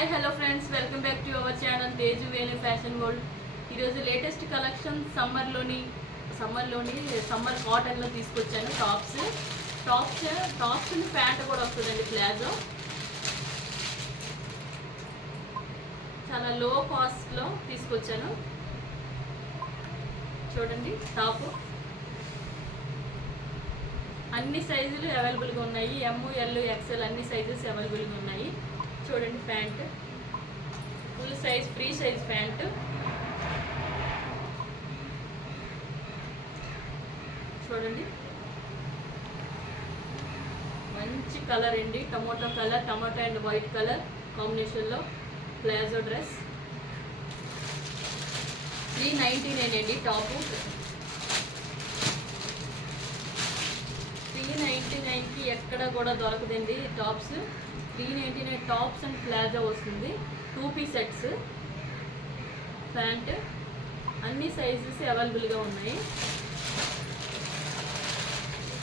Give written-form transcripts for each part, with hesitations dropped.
Hi hello friends, welcome back to our channel Teju Venu fashion world. ఈరోజు latest collection summer కాటన్లో తీసుకొచ్చాను. Tops pant కూడా వస్తుందండి. ప్లాజో చాలా లో కాస్ట్లో తీసుకొచ్చాను. చూడండి, టాప్ అన్ని సైజులు అవైలబుల్గా ఉన్నాయి. ఎమ్, ఎల్, ఎక్స్ఎల్ అన్ని సైజెస్ అవైలబుల్గా ఉన్నాయి. చూడండి, pant full size, free size pant. చూడండి, మంచి కలర్ అండి. టమోటో అండ్ వైట్ కలర్ కాంబినేషన్లో ప్లాజో డ్రెస్. 399 అండి టాపు. 399కి ఎక్కడ కూడా దొరకదండి టాప్స్. 399 టాప్స్ అండ్ ప్లాజో వస్తుంది. 2 పీస్ సెట్స్. ప్యాంట్ అన్ని సైజెస్ అవైలబుల్గా ఉన్నాయి.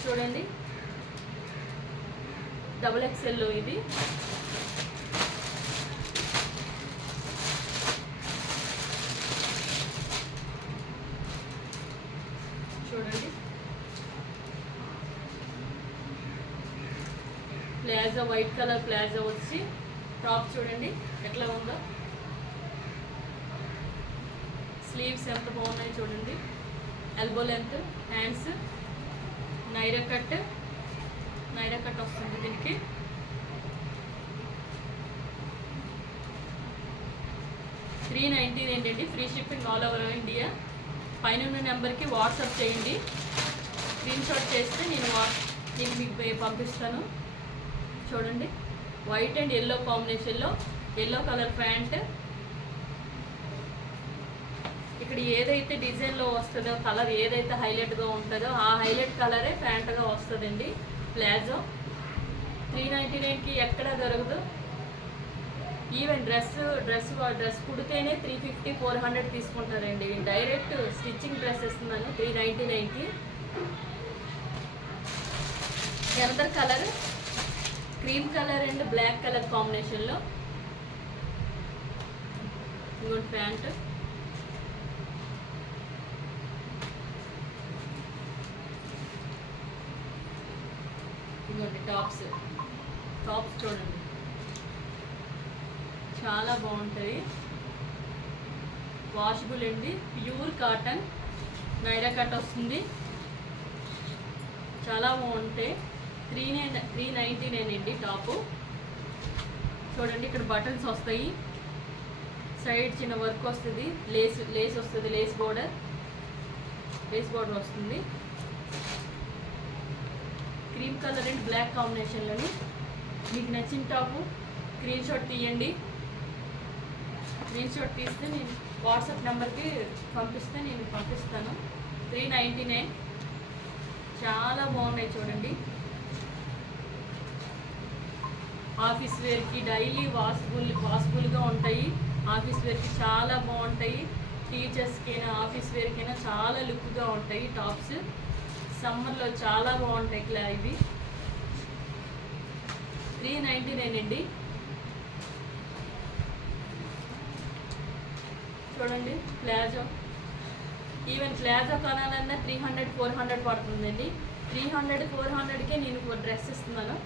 చూడండి, XXL ఇది. చూడండి, ప్లాజో వైట్ కలర్ ప్లాజో వచ్చి టాప్ చూడండి ఎట్లా ఉందో. స్లీవ్స్ ఎంత బాగున్నాయి చూడండి. ఎల్బో లెంత్, హ్యాండ్స్, నైరా కట్ వస్తుంది దీనికి. $399 అండి. Free shipping all over India. పైన ఉన్న నెంబర్కి వాట్సాప్ చేయండి. స్క్రీన్ షాట్ చేస్తే నేను మీకు పంపిస్తాను. చూడండి, వైట్ అండ్ ఎల్లో కాంబినేషన్లో ఎల్లో కలర్ ప్యాంట్. ఇక్కడ ఏదైతే డిజైన్లో వస్తుందో, కలర్ ఏదైతే హైలైట్గా ఉంటుందో ఆ హైలైట్ కలరే ప్యాంట్గా వస్తుందండి. ప్లాజో 399కి ఎక్కడ దొరకదు. ఈవెన్ డ్రెస్ కుడితేనే 350, 400 తీసుకుంటారండి. డైరెక్ట్ స్టిచ్చింగ్ డ్రెస్ ఇస్తున్నాను 399కి. Another colour cream colour and black colour కాంబినేషన్లో ఇంకోటి ప్యాంట్. ఇంకోటి టాప్స్ చూడండి, చాలా బాగుంటుంది. వాషబుల్ అండి. ప్యూర్ కాటన్, నైరా కట్ వస్తుంది. చాలా బాగుంటాయి. 399 అండి టాపు. చూడండి, ఇక్కడ బటన్స్ వస్తాయి. సైడ్ చిన్న వర్క్ వస్తుంది. లేస్ వస్తుంది. లేస్ బోర్డర్ వస్తుంది. క్రీమ్ కలర్ అండ్ బ్లాక్ కాంబినేషన్లోని. మీకు నచ్చిన టాపు స్క్రీన్ షాట్ తీయండి. స్క్రీన్ షాట్ తీస్తే నేను వాట్సాప్ నెంబర్కి పంపిస్తాను. 399 చాలా బాగున్నాయి చూడండి. ఆఫీస్ వేర్కి డైలీ వాషబుల్గా ఉంటాయి. ఆఫీస్ వేర్కి చాలా బాగుంటాయి. టీచర్స్కైనా ఆఫీస్ వేర్కైనా చాలా లుక్గా ఉంటాయి టాప్స్. సమ్మర్లో చాలా బాగుంటాయి ఇవి. 399 అండి. చూడండి, ప్లాజో. ఈవెన్ ప్లాజో కొనాలన్నా 300, 400 పడుతుందండి. 300, 400కే నేను డ్రెస్ ఇస్తున్నాను.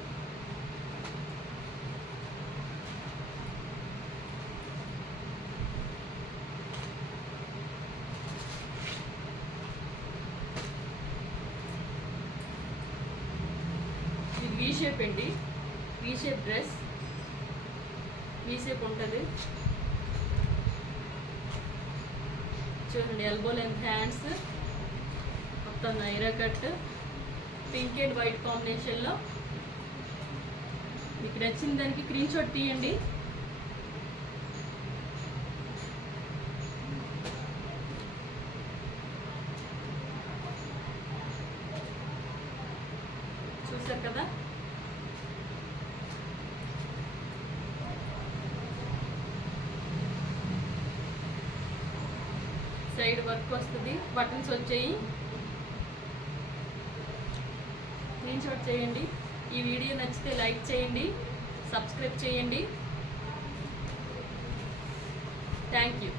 ఇది వీ షేప్ అండి. V shape dress. V shape ఉంటుంది. చూడండి, ఎల్బో లెంత్, హ్యాండ్స్, మొత్తం Naira cut, pink and white కాంబినేషన్లో. మీకు నచ్చిన దానికి స్క్రీన్ షాట్ తీయండి. చూసారు కదా, సైడ్ వర్క్ వస్తుంది. బటన్స్ వచ్చాయి. స్క్రీన్ షాట్ చేయండి. ఈ వీడియో నచ్చితే లైక్ చేయండి, సబ్స్క్రైబ్ చేయండి. Thank you.